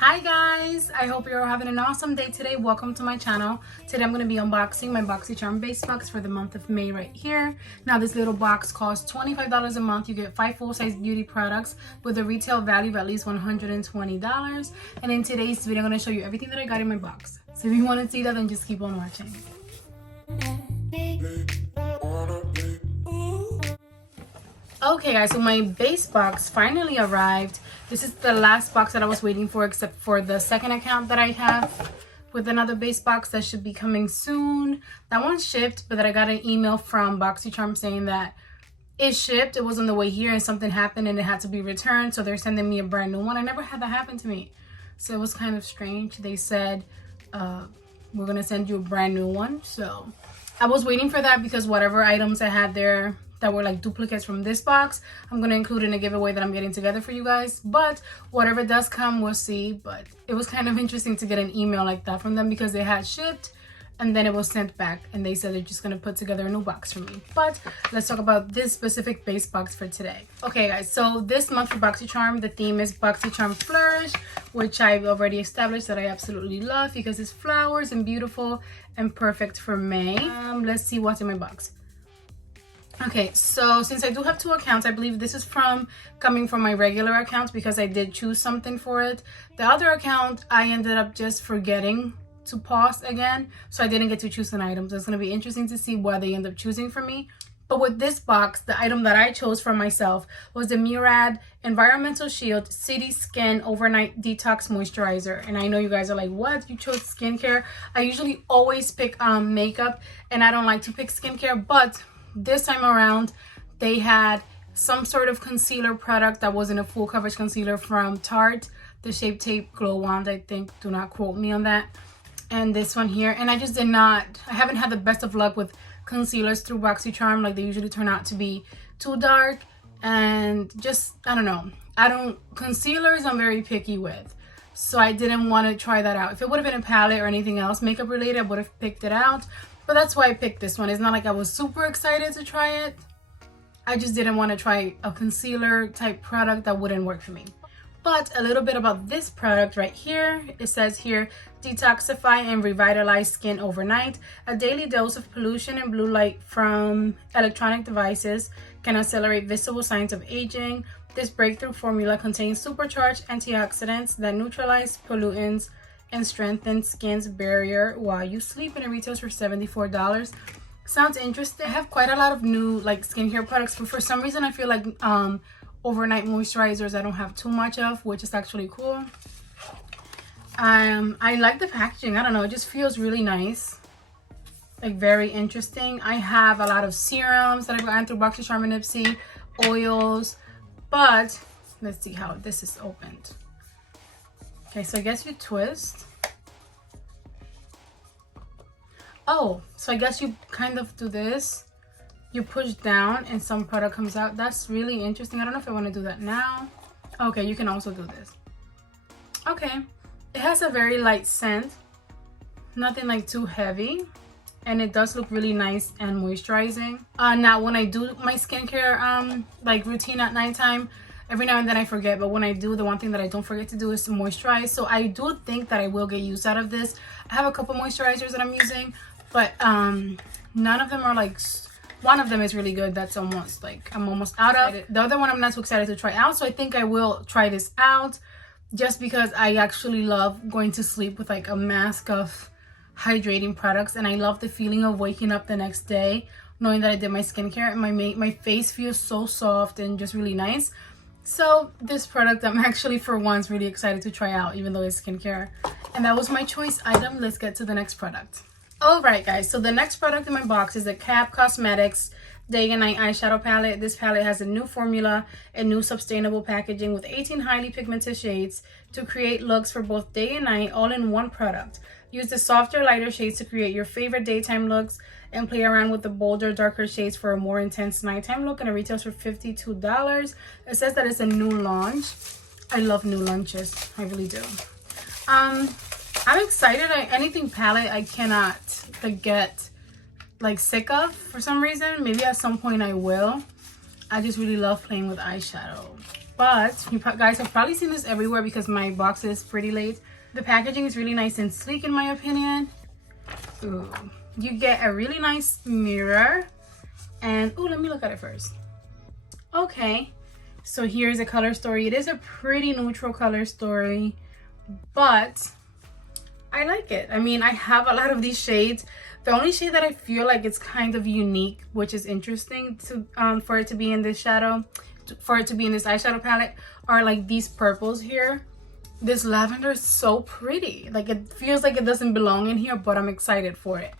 Hi guys, I hope you're all having an awesome day today. Welcome to my channel. Today I'm going to be unboxing my Boxycharm base box for the month of May right here. Now this little box costs $25 a month. You get 5 full-size beauty products with a retail value of at least $120. And in today's video I'm going to show you everything that I got in my box. So if you want to see that, then just keep on watching. Okay guys, so my base box finally arrived. This is the last box that I was waiting for, except for the second account that I have with another base box that should be coming soon. That one shipped, but then I got an email from Boxycharm saying that it shipped, it was on the way here and something happened and it had to be returned, so they're sending me a brand new one. I never had that happen to me, so it was kind of strange. They said we're gonna send you a brand new one, so I was waiting for that because whatever items I had there that were like duplicates from this box, I'm gonna include in a giveaway that I'm getting together for you guys. But whatever does come, we'll see. But it was kind of interesting to get an email like that from them because they had shipped and then it was sent back and they said they're just gonna put together a new box for me. But let's talk about this specific base box for today. Okay guys, so this month for Boxycharm, the theme is Boxycharm Flourish, which I've already established that I absolutely love because it's flowers and beautiful and perfect for May. Let's see what's in my box. Okay, so since I do have two accounts, I believe this is coming from my regular account because I did choose something for it. The other account, I ended up just forgetting to pause again, so I didn't get to choose an item. So it's going to be interesting to see what they end up choosing for me. But with this box, the item that I chose for myself was the Murad Environmental Shield City Skin Overnight Detox Moisturizer. And I know you guys are like, what? You chose skincare? I usually always pick makeup, and I don't like to pick skincare, but this time around they had some sort of concealer product that wasn't a full coverage concealer from Tarte, the Shape Tape Glow Wand, I think. Do not quote me on that. And this one here, and I haven't had the best of luck with concealers through Boxycharm. Like, they usually turn out to be too dark and just, I don't know, concealers I'm very picky with, so I didn't want to try that out. If it would have been a palette or anything else makeup related, I would have picked it out. But that's why I picked this one. It's not like I was super excited to try it. I just didn't want to try a concealer type product that wouldn't work for me. But a little bit about this product right here. It says here, detoxify and revitalize skin overnight. A daily dose of pollution and blue light from electronic devices can accelerate visible signs of aging. This breakthrough formula contains supercharged antioxidants that neutralize pollutants and strengthen skin's barrier while you sleep, and it retails for $74. Sounds interesting. I have quite a lot of new like skincare products, but for some reason I feel like overnight moisturizers I don't have too much of, which is actually cool. I like the packaging. I don't know, it just feels really nice, like very interesting. I have a lot of serums that I've gotten through Boxycharm and Ipsy, oils, but let's see how this is opened. Okay, so I guess you twist. Oh, so I guess you kind of do this. You push down and some product comes out. That's really interesting. I don't know if I want to do that now. Okay, you can also do this. Okay, it has a very light scent. Nothing like too heavy. And it does look really nice and moisturizing. Now, when I do my skincare like routine at nighttime, every now and then I forget, but when I do, the one thing that I don't forget to do is to moisturize. So I do think that I will get use out of this. I have a couple moisturizers that I'm using, but none of them are like, one of them is really good. That's almost like, I'm almost out of it. The other one I'm not so excited to try out, so I think I will try this out just because I actually love going to sleep with like a mask of hydrating products, and I love the feeling of waking up the next day knowing that I did my skincare, and my face feels so soft and just really nice. So this product I'm actually for once really excited to try out, even though it's skincare. And that was my choice item. Let's get to the next product. Alright guys, so the next product in my box is the CAP Cosmetics Day and Night Eyeshadow Palette. This palette has a new formula and new sustainable packaging with 18 highly pigmented shades to create looks for both day and night, all in one product. Use the softer, lighter shades to create your favorite daytime looks and play around with the bolder, darker shades for a more intense nighttime look, and it retails for $52. It says that it's a new launch. I love new launches. I really do. I'm excited. Anything palette I cannot get like sick of for some reason. Maybe at some point I will. I just really love playing with eyeshadow. but you guys have probably seen this everywhere because my box is pretty late. The packaging is really nice and sleek in my opinion. Ooh, you get a really nice mirror, and oh, let me look at it first. Okay, so here's a color story. It is a pretty neutral color story, but I like it. I mean, I have a lot of these shades. The only shade that I feel like it's kind of unique, which is interesting to for it to be in this shadow, for it to be in this eyeshadow palette, are like these purples here. This lavender is so pretty. Like, it feels like it doesn't belong in here, but I'm excited for it.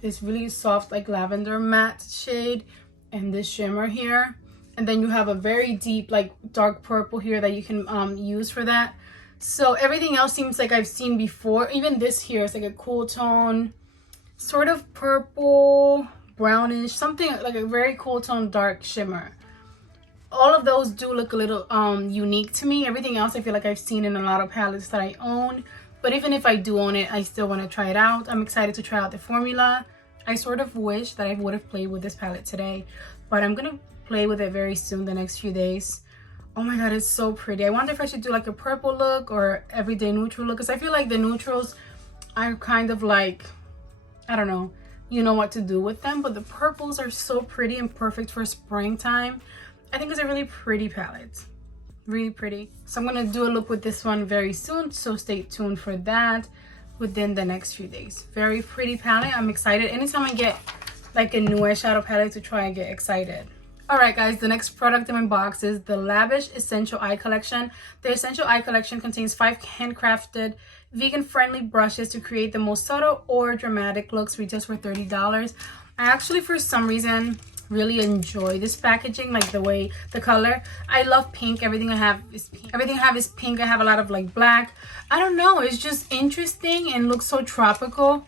This really soft like lavender matte shade, and this shimmer here, and then you have a very deep like dark purple here that you can use for that. So everything else seems like I've seen before. Even this here is like a cool tone, sort of purple, brownish, something like a very cool tone dark shimmer. All of those do look a little unique to me. Everything else I feel like I've seen in a lot of palettes that I own. But even if I do own it, I still want to try it out. I'm excited to try out the formula. I sort of wish that I would have played with this palette today, but I'm going to play with it very soon, the next few days. Oh my god, it's so pretty. I wonder if I should do like a purple look or everyday neutral look, because I feel like the neutrals are kind of like, I don't know, you know what to do with them, but the purples are so pretty and perfect for springtime. I think it's a really pretty palette, really pretty. So I'm gonna do a look with this one very soon, so stay tuned for that within the next few days. Very pretty palette. I'm excited. Anytime I get like a new eyeshadow palette to try, I get excited. All right guys, the next product in my box is the Lavish Essential Eye Collection. The Essential Eye Collection contains 5 handcrafted vegan-friendly brushes to create the most subtle or dramatic looks. Retails for $30. I actually, for some reason, really enjoy this packaging, like the way, the color. I love pink. Everything I have is pink. Everything I have is pink. I have a lot of like black. I don't know, it's just interesting and looks so tropical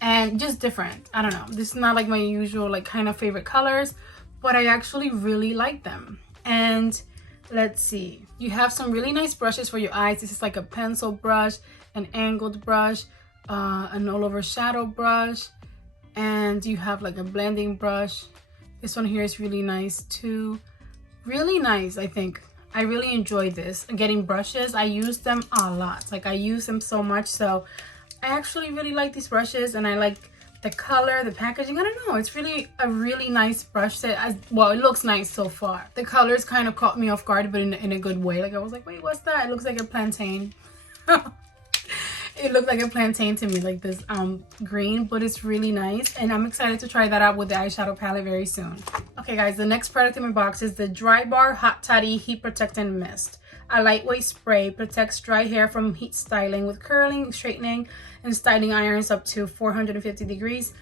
and just different. I don't know, this is not like my usual like kind of favorite colors, but I actually really like them. And let's see, you have some really nice brushes for your eyes. This is like a pencil brush, an angled brush, an all over shadow brush, and you have like a blending brush. This one here is really nice too. Really nice, I think. I really enjoy this. Getting brushes, I use them a lot. Like, I use them so much. So I actually really like these brushes, and I like the color, the packaging. I don't know, it's really a really nice brush set. Well, it looks nice so far. The colors kind of caught me off guard, but in a good way. Like, I was like, wait, what's that? It looks like a plantain. It looked like a plantain to me, like this green, but it's really nice, and I'm excited to try that out with the eyeshadow palette very soon. Okay guys, the next product in my box is the Dry Bar Hot Toddy Heat Protectant Mist. A lightweight spray protects dry hair from heat styling with curling, straightening, and styling irons up to 450 degrees.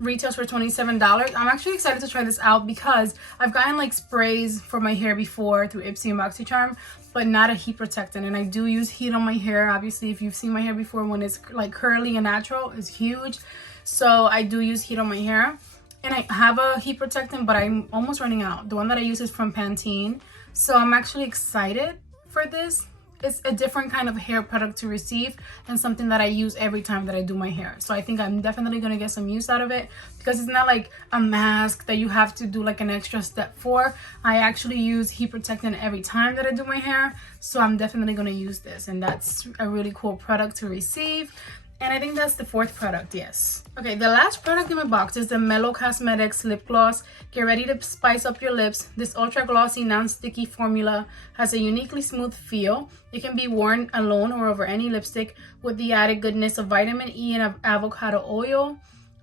Retails for $27. I'm actually excited to try this out because I've gotten like sprays for my hair before through Ipsy and Boxycharm, but not a heat protectant. And I do use heat on my hair. Obviously, if you've seen my hair before, when it's like curly and natural, it's huge. So I do use heat on my hair. And I have a heat protectant, but I'm almost running out. The one that I use is from Pantene. So I'm actually excited for this. It's a different kind of hair product to receive and something that I use every time that I do my hair. So I think I'm definitely going to get some use out of it, because it's not like a mask that you have to do like an extra step for. I actually use heat protectant every time that I do my hair. So I'm definitely going to use this, and that's a really cool product to receive. And I think that's the 4th product, yes. Okay, the last product in my box is the Mellow Cosmetics Lip Gloss. Get ready to spice up your lips. This ultra glossy, non-sticky formula has a uniquely smooth feel. It can be worn alone or over any lipstick with the added goodness of vitamin E and avocado oil.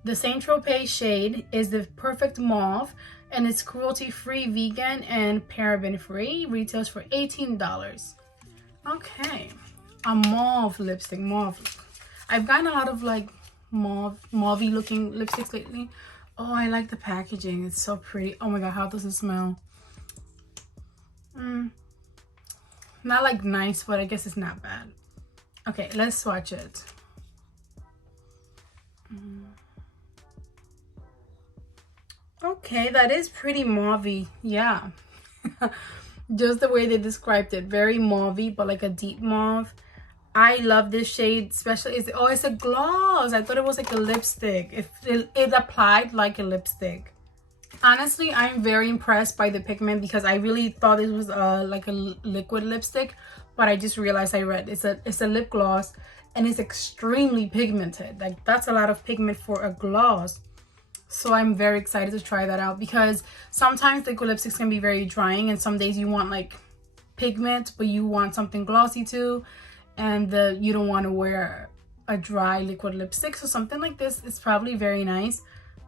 The Saint Tropez shade is the perfect mauve, and it's cruelty-free, vegan, and paraben-free. Retails for $18. Okay, a mauve lipstick, mauve. I've gotten a lot of like mauvey looking lipsticks lately. Oh, I like the packaging. It's so pretty. Oh my god, how does it smell? Not like nice, but I guess it's not bad. Okay, let's swatch it. Okay, that is pretty mauvey. Yeah. Just the way they described it. Very mauvey, but like a deep mauve. I love this shade, especially, it's a gloss. I thought it was like a lipstick. It applied like a lipstick. Honestly, I'm very impressed by the pigment because I really thought it was like a liquid lipstick, but I just realized I read it's a lip gloss and it's extremely pigmented. Like that's a lot of pigment for a gloss. So I'm very excited to try that out because sometimes liquid lipsticks can be very drying and some days you want like pigment but you want something glossy too, and you don't want to wear a dry liquid lipstick. So something like this is probably very nice.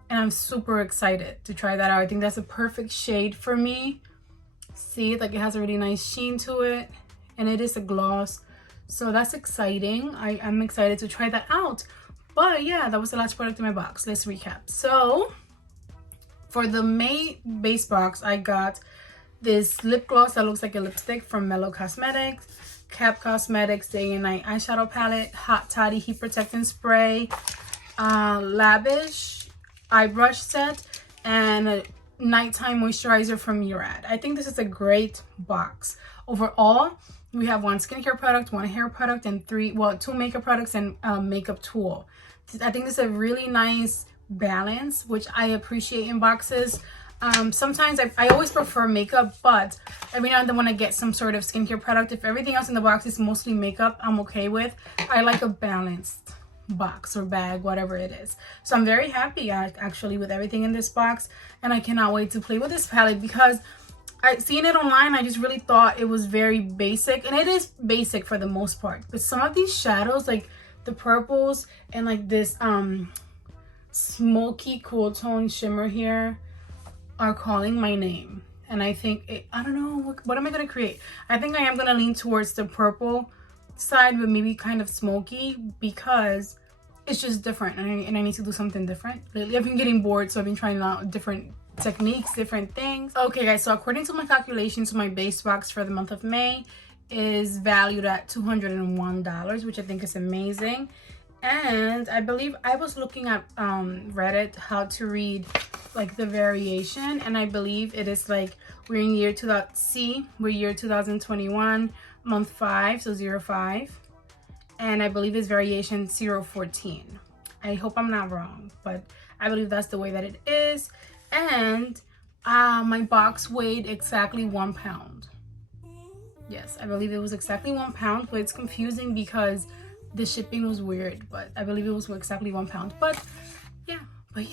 And I'm super excited to try that out. I think that's a perfect shade for me. See, like it has a really nice sheen to it. And it is a gloss. So that's exciting. I'm excited to try that out. But yeah, that was the last product in my box. Let's recap. So for the May base box, I got this lip gloss that looks like a lipstick from Mellow Cosmetics. Cap Cosmetics Day and Night Eyeshadow Palette. Hot Toddy Heat Protectant Spray. Lavish eye brush set, and a nighttime moisturizer from Murad. I think this is a great box. Overall, we have one skincare product, one hair product, and two makeup products and a makeup tool. I think this is a really nice balance, which I appreciate in boxes. Sometimes I always prefer makeup, but every now and then when I get some sort of skincare product, if everything else in the box is mostly makeup, I'm okay with. I like a balanced box or bag, whatever it is. So I'm very happy actually with everything in this box, and I cannot wait to play with this palette because seen it online, I just really thought it was very basic, and it is basic for the most part, but some of these shadows, like the purples and like this smoky cool tone shimmer here, are calling my name. And I think I don't know, what am I gonna create? I think I am gonna lean towards the purple side, but maybe kind of smoky because it's just different, and I need to do something different. Lately I've been getting bored, so I've been trying out different techniques, different things. Okay guys, so according to my calculations, my base box for the month of May is valued at $201, which I think is amazing. And I believe I was looking at Reddit how to read like the variation, and I believe it is like we're in year 2021, month 5, so 05, and I believe it's variation 014. I hope I'm not wrong, but I believe that's the way that it is. And my box weighed exactly 1 pound. Yes, I believe it was exactly 1 pound, but it's confusing because the shipping was weird, but I believe it was exactly 1 pound. But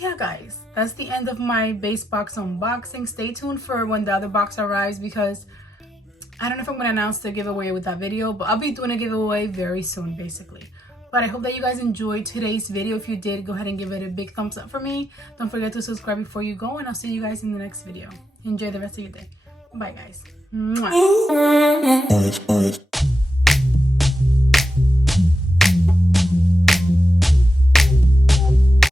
yeah guys, that's the end of my base box unboxing. Stay tuned for when the other box arrives because I don't know if I'm going to announce the giveaway with that video, but I'll be doing a giveaway very soon basically. But I hope that you guys enjoyed today's video. If you did, go ahead and give it a big thumbs up for me. Don't forget to subscribe before you go, and I'll see you guys in the next video. Enjoy the rest of your day. Bye guys. Mwah.